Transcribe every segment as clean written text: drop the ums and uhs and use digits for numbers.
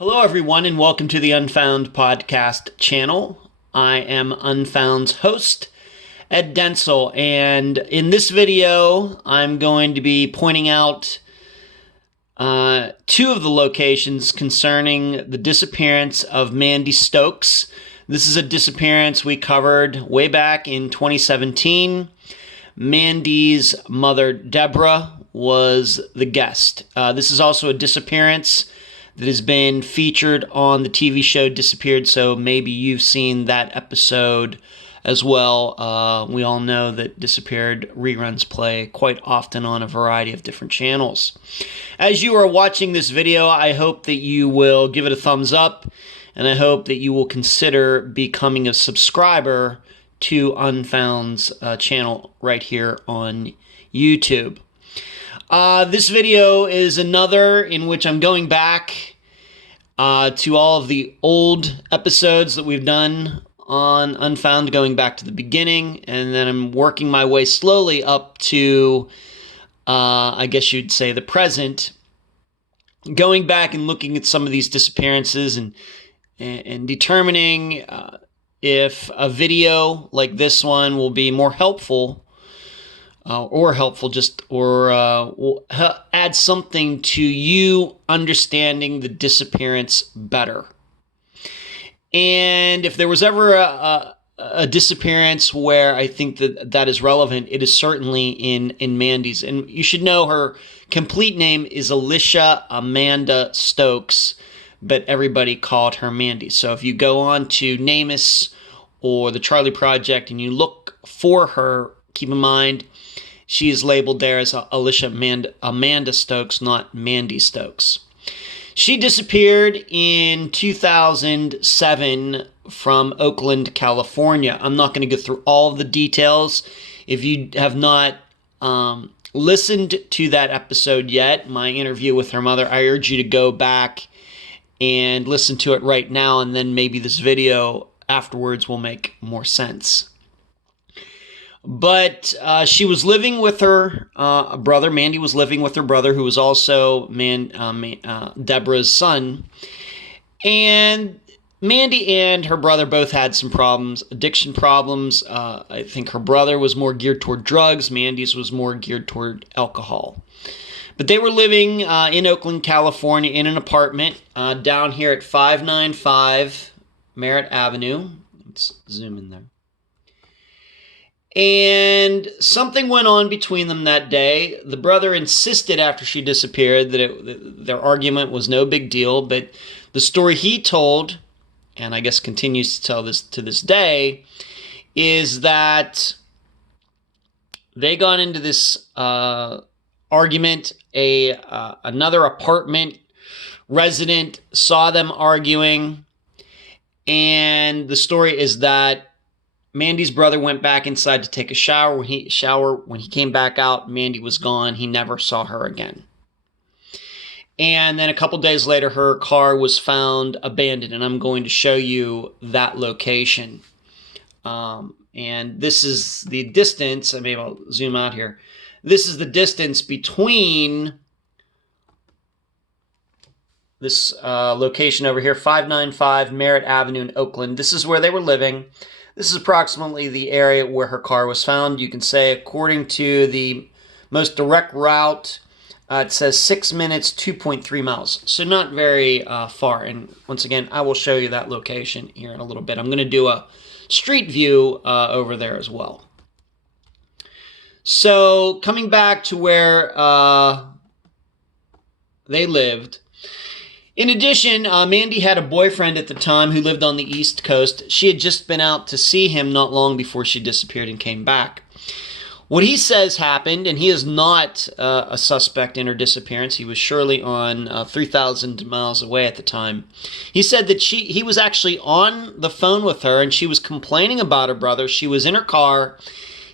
Hello, everyone, and welcome to the Unfound podcast channel. I am Unfound's host, Ed Denzel, and in this video, I'm going to be pointing out two of the locations concerning the disappearance of Mandy Stokes. This is a disappearance we covered way back in 2017. Mandy's mother, Deborah, was the guest. This is also a disappearance that has been featured on the TV show Disappeared, so maybe you've seen that episode as well. We all know that Disappeared reruns play quite often on a variety of different channels. As you are watching this video, I hope that you will give it a thumbs up, and I hope that you will consider becoming a subscriber to Unfound's channel right here on YouTube. This video is another in which I'm going back to all of the old episodes that we've done on Unfound, going back to the beginning, and then I'm working my way slowly up to, I guess you'd say, the present, going back and looking at some of these disappearances and determining if a video like this one will be more helpful will add something to you understanding the disappearance better. And if there was ever a disappearance where I think that is relevant, it is certainly in Mandy's. And you should know her complete name is Alicia Amanda Stokes, but everybody called her Mandy. So if you go on to NamUs or the Charlie Project and you look for her, keep in mind, she is labeled there as Alicia Amanda Stokes, not Mandy Stokes. She disappeared in 2007 from Oakland, California. I'm not going to go through all of the details. If you have not listened to that episode yet, my interview with her mother, I urge you to go back and listen to it right now, and then maybe this video afterwards will make more sense. But she was living with her brother. Mandy was living with her brother, who was also Deborah's son. And Mandy and her brother both had some problems, addiction problems. I think her brother was more geared toward drugs. Mandy's was more geared toward alcohol. But they were living in Oakland, California, in an apartment down here at 595 Merritt Avenue. Let's zoom in there. And something went on between them that day. The brother insisted after she disappeared that their argument was no big deal, but the story he told, and I guess continues to tell this to this day, is that they got into this argument. Another apartment resident saw them arguing, and the story is that Mandy's brother went back inside to take a shower. When he came back out, Mandy was gone. He never saw her again. And then a couple days later, her car was found abandoned, and I'm going to show you that location. And this is the distance. Maybe I'll zoom out here. This is the distance between this location over here, 595 Merritt Avenue in Oakland. This is where they were living. This is approximately the area where her car was found. You can say, according to the most direct route, it says 6 minutes, 2.3 miles. So not very far. And once again, I will show you that location here in a little bit. I'm going to do a street view over there as well. So coming back to where they lived, in addition, Mandy had a boyfriend at the time who lived on the East Coast. She had just been out to see him not long before she disappeared and came back. What he says happened, and he is not a suspect in her disappearance. He was surely on 3,000 miles away at the time. He said that he was actually on the phone with her, and she was complaining about her brother. She was in her car.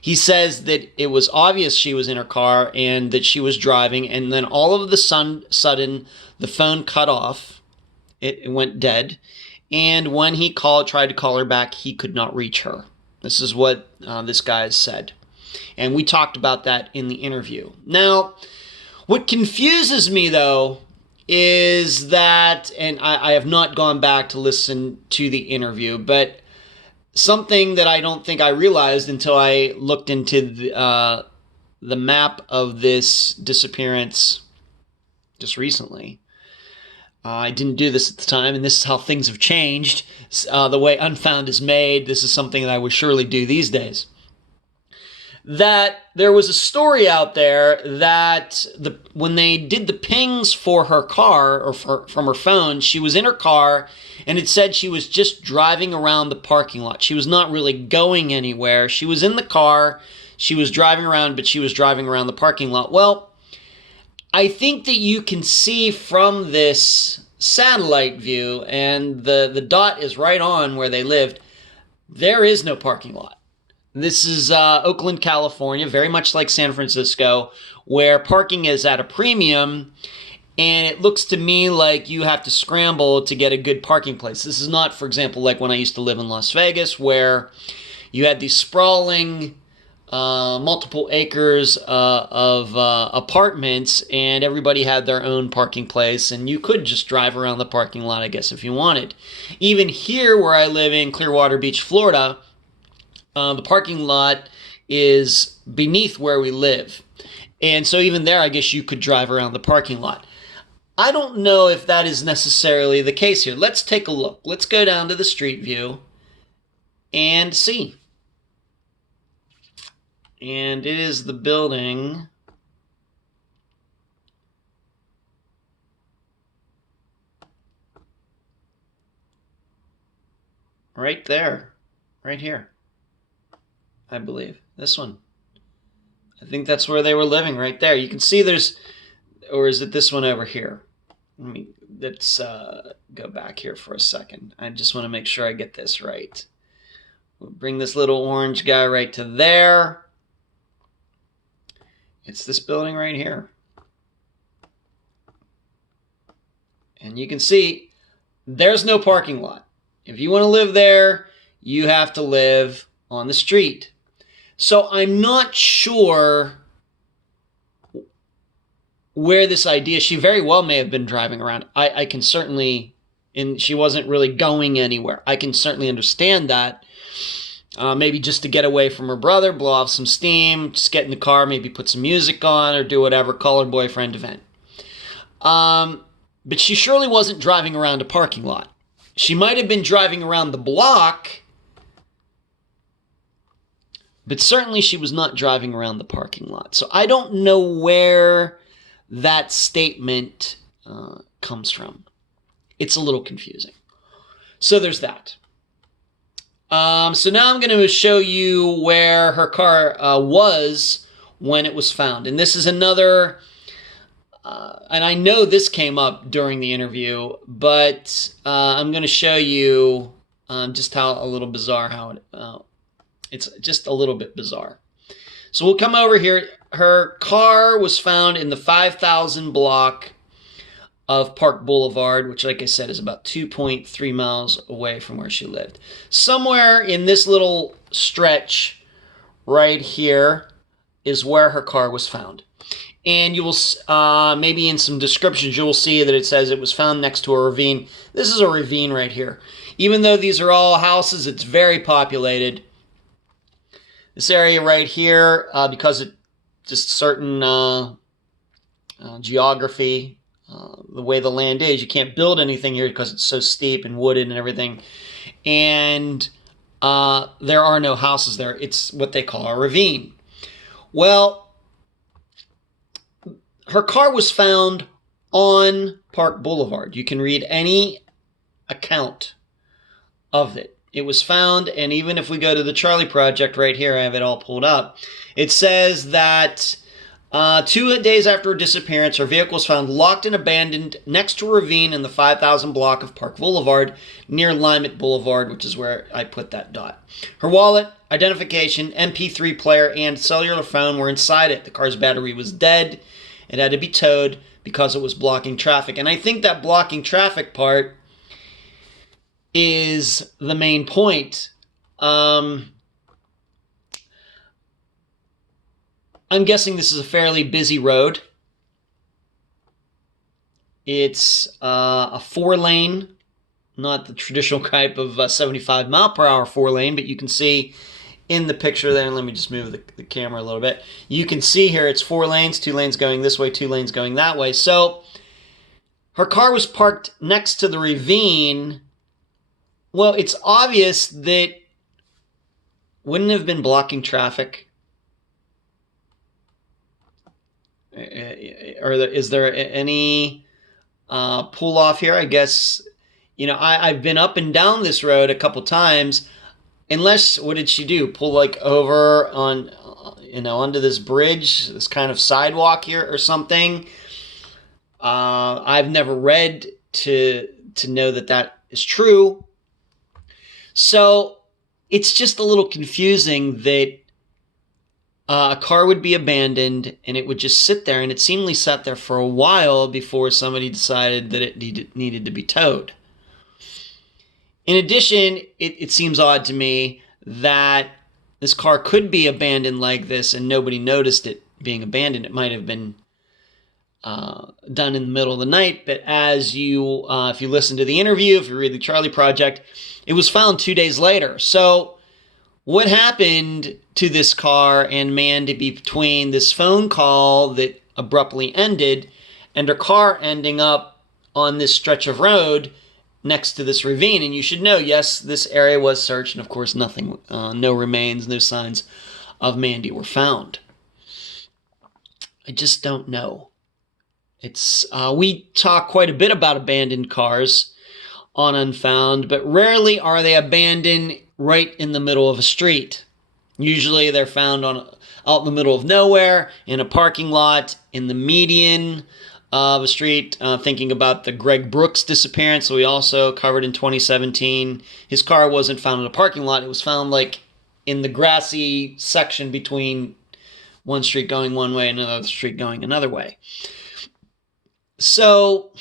He says that it was obvious she was in her car and that she was driving, and then all of a sudden, the phone cut off. It went dead. And when he tried to call her back, he could not reach her. This is what this guy said. And we talked about that in the interview. Now, what confuses me, though, is that, and I have not gone back to listen to the interview, but something that I don't think I realized until I looked into the map of this disappearance just recently. I didn't do this at the time, and this is how things have changed. The way Unfound is made, this is something that I would surely do these days. That there was a story out there that when they did the pings for her car, or from her phone, she was in her car, and it said she was just driving around the parking lot. She was not really going anywhere. She was in the car, she was driving around, but she was driving around the parking lot. Well, I think that you can see from this satellite view, and the dot is right on where they lived, there is no parking lot. This is Oakland, California, very much like San Francisco, where parking is at a premium, and it looks to me like you have to scramble to get a good parking place. This is not, for example, like when I used to live in Las Vegas, where you had these sprawling multiple acres of apartments, and everybody had their own parking place, and you could just drive around the parking lot, I guess, if you wanted. Even here where I live in Clearwater Beach, Florida, the parking lot is beneath where we live. And so even there, I guess you could drive around the parking lot. I don't know if that is necessarily the case here. Let's take a look. Let's go down to the street view and see. And it is the building right there, right here, I believe. This one. I think that's where they were living, right there. You can see there's, or is it this one over here? Let's go back here for a second. I just want to make sure I get this right. We'll bring this little orange guy right to there. It's this building right here. And you can see there's no parking lot. If you want to live there, you have to live on the street. So I'm not sure where this idea, she very well may have been driving around. I can certainly, and she wasn't really going anywhere. I can certainly understand that. Maybe just to get away from her brother, blow off some steam, just get in the car, maybe put some music on or do whatever, call her boyfriend to vent. But she surely wasn't driving around a parking lot. She might have been driving around the block, but certainly she was not driving around the parking lot. So I don't know where that statement comes from. It's a little confusing. So there's that. So now I'm going to show you where her car was when it was found. And this is another, and I know this came up during the interview, but I'm going to show you just how a little bizarre, how it's just a little bit bizarre. So we'll come over here. Her car was found in the 5,000 block of Park Boulevard, which, like I said, is about 2.3 miles away from where she lived. Somewhere in this little stretch right here is where her car was found. And you will, maybe in some descriptions, you will see that it says it was found next to a ravine. This is a ravine right here. Even though these are all houses, it's very populated. This area right here, because it just certain geography, the way the land is, you can't build anything here because it's so steep and wooded and everything. And there are no houses there. It's what they call a ravine. Well, her car was found on Park Boulevard. You can read any account of it. It was found, and even if we go to the Charlie Project right here, I have it all pulled up. It says that 2 days after her disappearance, her vehicle was found locked and abandoned next to a ravine in the 5,000 block of Park Boulevard near Limit Boulevard, which is where I put that dot. Her wallet, identification, MP3 player, and cellular phone were inside it. The car's battery was dead. It had to be towed because it was blocking traffic. And I think that blocking traffic part is the main point. I'm guessing this is a fairly busy road. It's a 4-lane, not the traditional type of 75 mile per hour 4-lane, but you can see in the picture there, and let me just move the camera a little bit. You can see here it's 4 lanes, 2 lanes going this way, 2 lanes going that way. So her car was parked next to the ravine. Well, it's obvious that wouldn't have been blocking traffic. Is there any pull off here? I guess, I've been up and down this road a couple times. Unless, what did she do? Pull like over on, onto this bridge, this kind of sidewalk here or something. I've never read to know that is true. So it's just a little confusing that a car would be abandoned and it would just sit there, and it seemingly sat there for a while before somebody decided that it needed to be towed. In addition, it seems odd to me that this car could be abandoned like this and nobody noticed it being abandoned. It might have been done in the middle of the night, but if you listen to the interview, if you read the Charlie Project, it was found 2 days later. So what happened to this car and Mandy between this phone call that abruptly ended and her car ending up on this stretch of road next to this ravine? And you should know, yes, this area was searched, and of course nothing, no remains, no signs of Mandy were found. I just don't know. We talk quite a bit about abandoned cars on Unfound, but rarely are they abandoned right in the middle of a street. Usually they're found out in the middle of nowhere, in a parking lot, in the median of a street. Thinking about the Greg Brooks disappearance we also covered in 2017. His car wasn't found in a parking lot. It was found like in the grassy section between one street going one way and another street going another way. So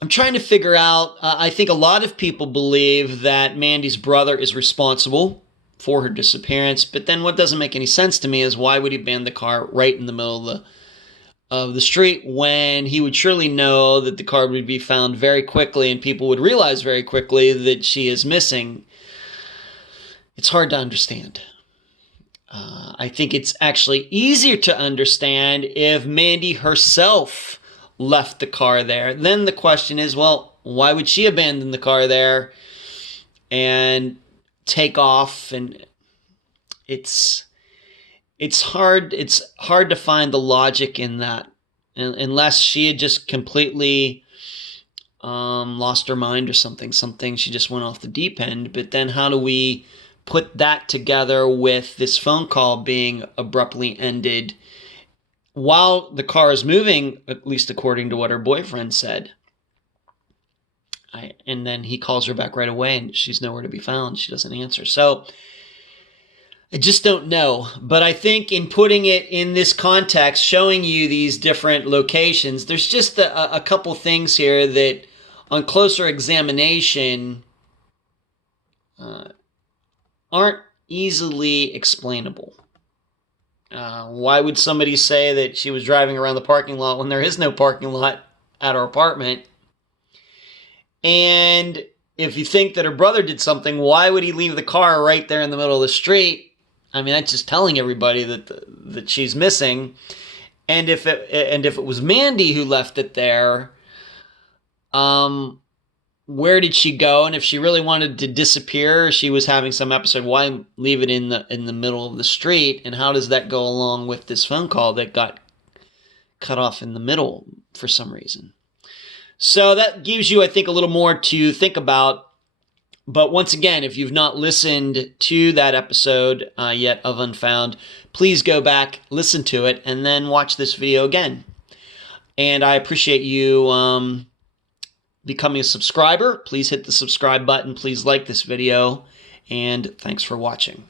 I'm trying to figure out, I think a lot of people believe that Mandy's brother is responsible for her disappearance, but then what doesn't make any sense to me is why would he abandon the car right in the middle of the street when he would surely know that the car would be found very quickly and people would realize very quickly that she is missing. It's hard to understand. I think it's actually easier to understand if Mandy herself left the car there. Then the question is, well, why would she abandon the car there and take off? And it's hard to find the logic in that, unless she had just completely lost her mind or something. She just went off the deep end. But then how do we put that together with this phone call being abruptly ended while the car is moving, at least according to what her boyfriend said? And then he calls her back right away and she's nowhere to be found. She doesn't answer. So I just don't know. But I think in putting it in this context, showing you these different locations, there's just a couple things here that on closer examination aren't easily explainable. Why would somebody say that she was driving around the parking lot when there is no parking lot at her apartment? And if you think that her brother did something, why would he leave the car right there in the middle of the street? I mean, that's just telling everybody that she's missing. And if it was Mandy who left it there, where did she go? And if she really wanted to disappear, she was having some episode, why leave it in the middle of the street? And how does that go along with this phone call that got cut off in the middle for some reason? So that gives you, I think, a little more to think about. But once again, if you've not listened to that episode yet of Unfound, please go back, listen to it, and then watch this video again. And I appreciate you becoming a subscriber. Please hit the subscribe button. Please like this video. And thanks for watching.